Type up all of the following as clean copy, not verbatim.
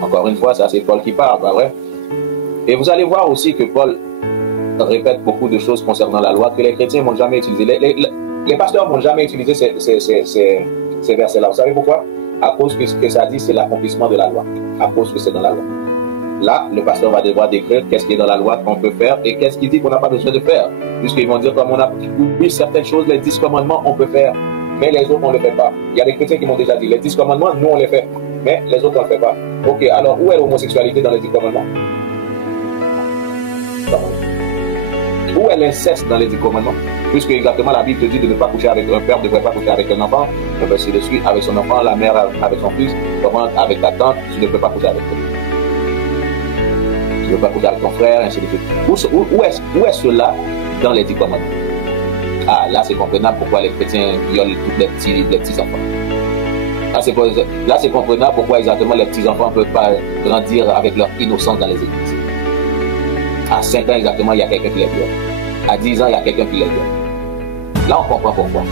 Encore une fois, ça c'est Paul qui parle, pas vrai? Et vous allez voir aussi que Paul répète beaucoup de choses concernant la loi que les chrétiens n'ont jamais utilisé. Les pasteurs n'ont jamais utilisé ces versets-là. Vous savez pourquoi? À cause que ce que ça dit, c'est l'accomplissement de la loi. À cause que c'est dans la loi. Là, le pasteur va devoir décrire qu'est-ce qui est dans la loi qu'on peut faire et qu'est-ce qu'il dit qu'on n'a pas besoin de faire. Puisqu'ils vont dire, comme on a oublié certaines choses, les 10 commandements, on peut faire, mais les autres, on ne le fait pas. Il y a des chrétiens qui m'ont déjà dit, les 10 commandements, nous, on les fait, mais les autres, on ne le fait pas. Ok, alors où est l'homosexualité dans les 10 commandements? Où est l'inceste dans les 10 commandements? Puisque exactement la Bible te dit de ne pas coucher avec un père, ne devrait pas coucher avec un enfant, ainsi de suite, avec son enfant, la mère avec son fils, comment avec ta tante, tu ne peux pas coucher avec eux. Tu ne peux pas coucher avec ton frère, ainsi de suite. Où est cela dans les 10 commandements? Ah, là c'est comprenable pourquoi les chrétiens violent tous les petits enfants. Là c'est comprenable pourquoi exactement les petits enfants ne peuvent pas grandir avec leur innocence dans les églises. À 5 ans exactement, il y a quelqu'un qui les viole. À 10 ans, il y a quelqu'un qui les viole. Là, on comprend pourquoi.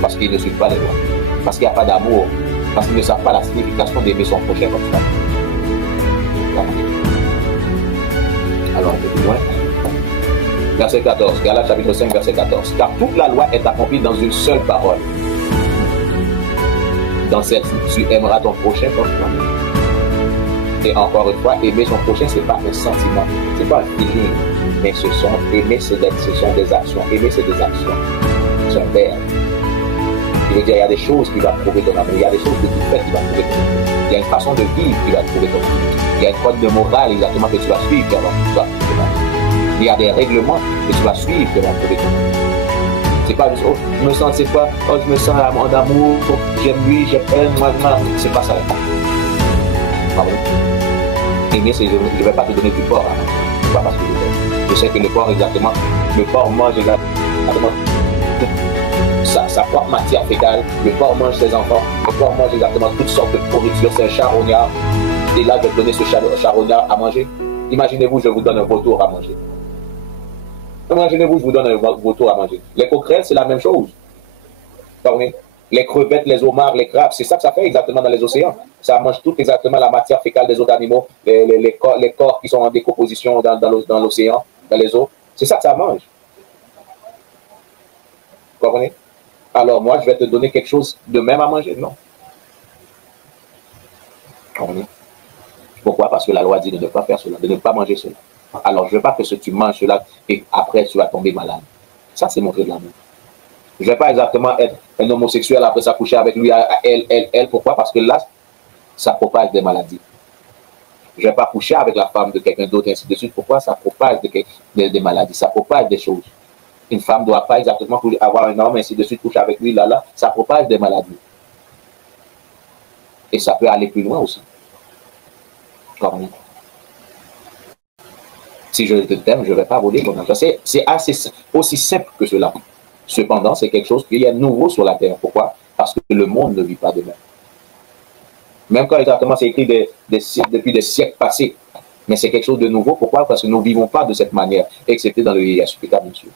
Parce qu'ils ne suivent pas les lois. Parce qu'il n'y a pas d'amour. Parce qu'ils ne savent pas la signification d'aimer son prochain comme ça. Alors, un peu plus loin. Verset 14. Galates chapitre 5, verset 14. Car toute la loi est accomplie dans une seule parole. Dans cette, tu aimeras ton prochain comme toi-même. Et encore une fois, aimer son prochain, ce n'est pas un sentiment, ce n'est pas un feeling, mais aimer, ce sont des actions. Aimer, c'est des actions. C'est un verbe. Il veut dire, il y a des choses qui vont prouver ton amour, il y a des choses que tu fais qui vont prouver ton amour. Il y a une façon de vivre qui va prouver ton amour. Il y a une code de morale exactement que tu vas suivre qui va prouver ton amour. Il y a des règlements que tu vas suivre qui vont prouver ton amour. C'est pas juste, oh, je me sens, c'est pas, oh, je me sens en amour, j'aime lui, j'aime elle, moi, c'est pas ça. Aimer, c'est je ne vais pas te donner du porc. Pas parce que je sais que le porc, exactement, le porc mange exactement sa propre matière fécale. Le porc mange ses enfants. Le porc mange exactement toutes sortes de pourritures. C'est un charognard. Et là, je vais te donner ce charognard à manger. Imaginez-vous, je vous donne un vautour à manger. Imaginez-vous, je vous donne un vautour à manger. Les coquerelles, c'est la même chose. Pardonnez. Les crevettes, les homards, les crabes, c'est ça que ça fait exactement dans les océans. Ça mange tout exactement la matière fécale des autres animaux, les corps qui sont en décomposition dans l'océan, dans les eaux. C'est ça que ça mange. Vous comprenez? Alors moi, je vais te donner quelque chose de même à manger? Non. Vous comprenez? Pourquoi? Parce que la loi dit de ne pas faire cela, de ne pas manger cela. Alors je ne veux pas que tu manges cela et après tu vas tomber malade. Ça, c'est montrer de l'amour. Je ne vais pas exactement être un homosexuel après ça coucher avec lui, elle. Pourquoi? Parce que là, ça propage des maladies. Je ne vais pas coucher avec la femme de quelqu'un d'autre, ainsi de suite. Pourquoi? Ça propage des maladies, ça propage des choses. Une femme ne doit pas exactement avoir un homme, ainsi de suite, coucher avec lui, là, ça propage des maladies. Et ça peut aller plus loin aussi. Si je t'aime, je ne vais pas voler ton argent. C'est aussi simple que cela. Cependant, c'est quelque chose qui est nouveau sur la terre. Pourquoi? Parce que le monde ne vit pas de même. Même quand exactement c'est écrit depuis des siècles passés. Mais c'est quelque chose de nouveau. Pourquoi? Parce que nous ne vivons pas de cette manière, excepté dans le ISUPK, bien sûr.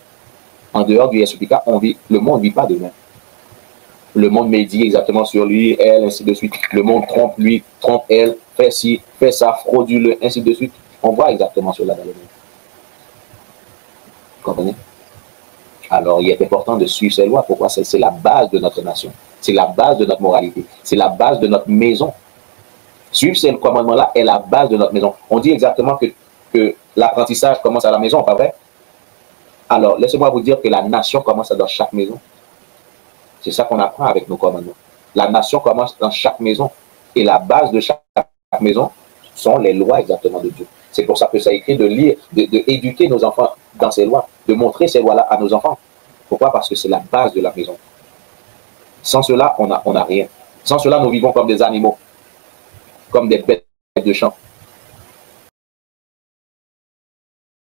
En dehors du ISUPK, le monde ne vit pas de même. Le monde médit exactement sur lui, elle, ainsi de suite. Le monde trompe lui, trompe elle, fait ci, fait ça, frauduleux, ainsi de suite. On voit exactement cela dans le monde. Vous comprenez? Alors, il est important de suivre ces lois. Pourquoi? C'est la base de notre nation. C'est la base de notre moralité. C'est la base de notre maison. Suivre ces commandements-là est la base de notre maison. On dit exactement que l'apprentissage commence à la maison, pas vrai? Alors, laissez-moi vous dire que la nation commence dans chaque maison. C'est ça qu'on apprend avec nos commandements. La nation commence dans chaque maison. Et la base de chaque maison sont les lois exactement de Dieu. C'est pour ça que ça écrit de lire, d'éduquer nos enfants dans ces lois, de montrer ces lois-là à nos enfants. Pourquoi? Parce que c'est la base de la maison. Sans cela, on n'a rien. Sans cela, nous vivons comme des animaux, comme des bêtes de champ.